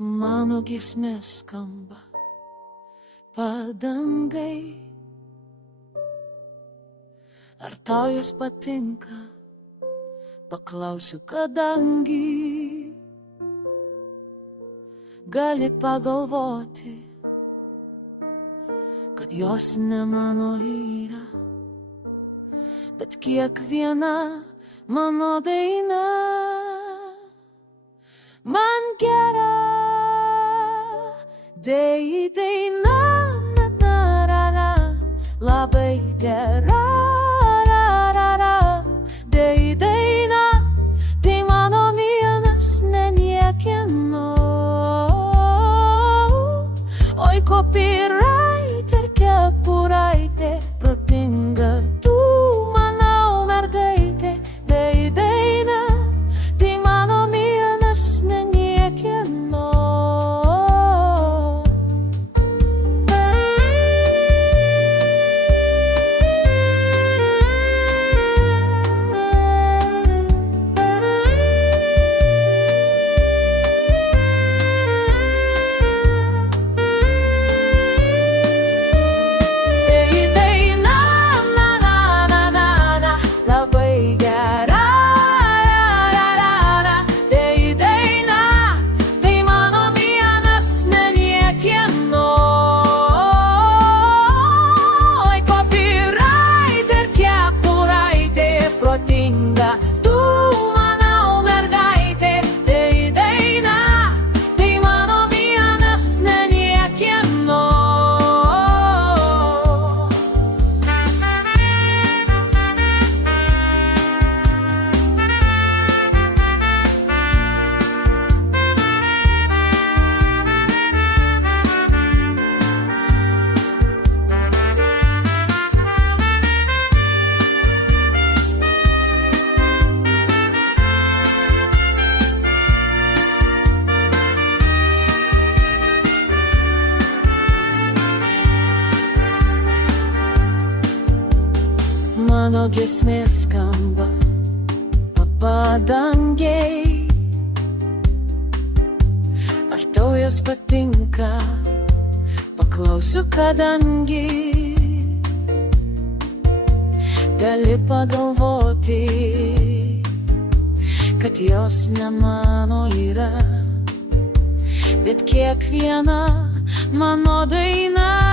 Mano giesmė skamba padangai. Ar tau jos patinka? Paklausiu, kadangi gali pagalvoti, kad jos ne mano yra, bet kiekviena mano daina man gera. Daina, labai gera. Daina, tai mano vienas, ne niekieno. Oi, kopiraitė ir kepuraitė, protinga tu, manau, mergaitė. Daina, tai mano vienas, ne niekieno. Mano giesmė skamba padangai. Ar tau jos patinka? Paklausiu, kadangi gali pagalvoti, kad jos ne mano yra, bet kiekviena mano daina